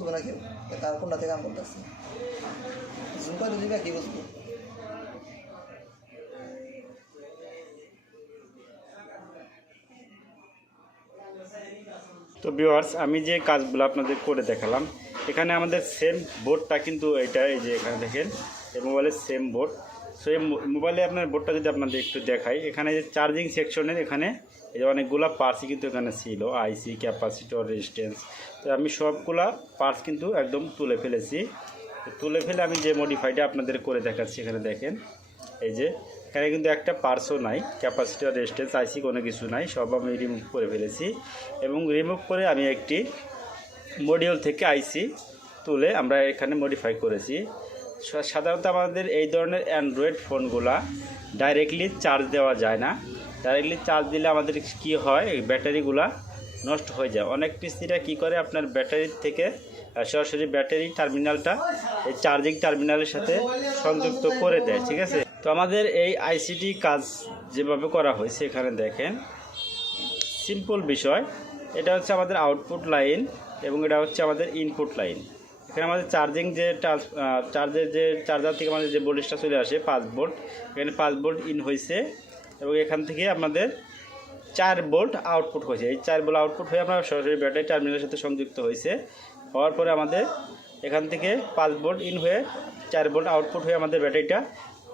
বুঝবো না কেউ কার কোনটা থেকে কাম করতেছে জুম করে দিবে কি বুঝবো। তো ভিউয়ার্স আমি যে কাজগুলো আপনাদের করে দেখালাম এখানে আমাদের সেম বোর্ডটা কিন্তু এটা এই যে এখানে দেখেন এই মোবাইলের সেম বোর্ড। সো এই মোবাইলে আপনার বোর্ডটা যদি আপনাদের একটু দেখাই এখানে যে চার্জিং সেকশনের এখানে এই যে অনেকগুলো পার্টসই কিন্তু এখানে ছিল আইসি ক্যাপাসিটর রেজিস্ট্যান্স। তো আমি সবগুলা পার্টস কিন্তু একদম তুলে ফেলেছি। তুলে ফেলে আমি যে মডিফাইটা আপনাদের করে দেখাচ্ছি এখানে দেখেন এই যে এখানে কিন্তু একটা পার্টসও নাই ক্যাপাসিটর রেজিস্ট্যান্স আইসি কোনো কিছু নাই সব আমি রিমুভ করে ফেলেছি এবং রিমুভ করে আমি একটি মডিউল থেকে আইসি তুলে আমরা এখানে মডিফাই করেছি। সাধারণত আমাদের এই ধরনের অ্যান্ড্রয়েড ফোনগুলা ডাইরেক্টলি চার্জ দেওয়া যায় না। ডাইরেক্টলি চার্জ দিলে আমাদের কি হয় এই ব্যাটারিগুলা নষ্ট হয়ে যায়। অনেক পিসিরা কি করে আপনার ব্যাটারির থেকে সরাসরি ব্যাটারি টার্মিনালটা এই চার্জিং টার্মিনালের সাথে সংযুক্ত করে দেয়, ঠিক আছে। তো আমাদের এই আইসিটি কাজ যেভাবে করা হয়েছে এখানে দেখেন সিম্পল বিষয়। এটা হচ্ছে আমাদের আউটপুট লাইন এবং এটা হচ্ছে আমাদের ইনপুট লাইন। এখানে আমাদের চার্জিং যে চার্জার থেকে আমাদের যে ভোল্টেজটা চলে আসে 5 ভোল্ট, এখানে 5 ভোল্ট ইন হয়েছে এবং এখান থেকে আমাদের 4 ভোল্ট আউটপুট হয়েছে। এই 4 ভোল্ট আউটপুট হয়ে আপনার সরাসরি ব্যাটারি টার্মিনালের সাথে সংযুক্ত হয়েছে। হওয়ার পরে আমাদের এখান থেকে 5 ভোল্ট ইন হয়ে 4 ভোল্ট আউটপুট হয়ে আমাদের ব্যাটারিটা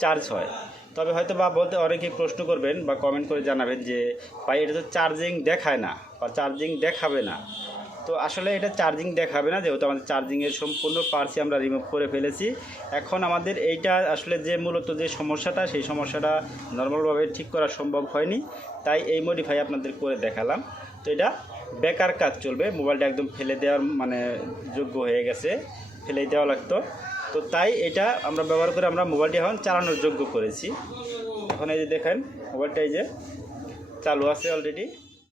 চার্জ হয়। তবে হয়তো বা বলতে অনেকেই প্রশ্ন করবেন বা কমেন্ট করে জানাবেন যে ভাই এটা তো চার্জিং দেখায় না বা চার্জিং দেখাবে না। তো আসলে এটা চার্জিং দেখাবে না যেহেতু আমাদের চার্জিংয়ের সম্পূর্ণ পার্টসই আমরা রিমুভ করে ফেলেছি। এখন আমাদের এইটা আসলে যে মূলত যে সমস্যাটা সেই সমস্যাটা নর্মালভাবে ঠিক করা সম্ভব হয়নি, তাই এই মডিফাই আপনাদের করে দেখালাম। তো এটা বেকার কাজ চলবে, মোবাইলটা একদম ফেলে দেওয়ার মানে যোগ্য হয়ে গেছে, ফেলেই দেওয়া লাগতো। তো তাই এটা আমরা ব্যবহার করে আমরা মোবাইলটি এখন চালানোর যোগ্য করেছি। এখন এই যে দেখেন মোবাইলটা এই যে চালু আছে অলরেডি।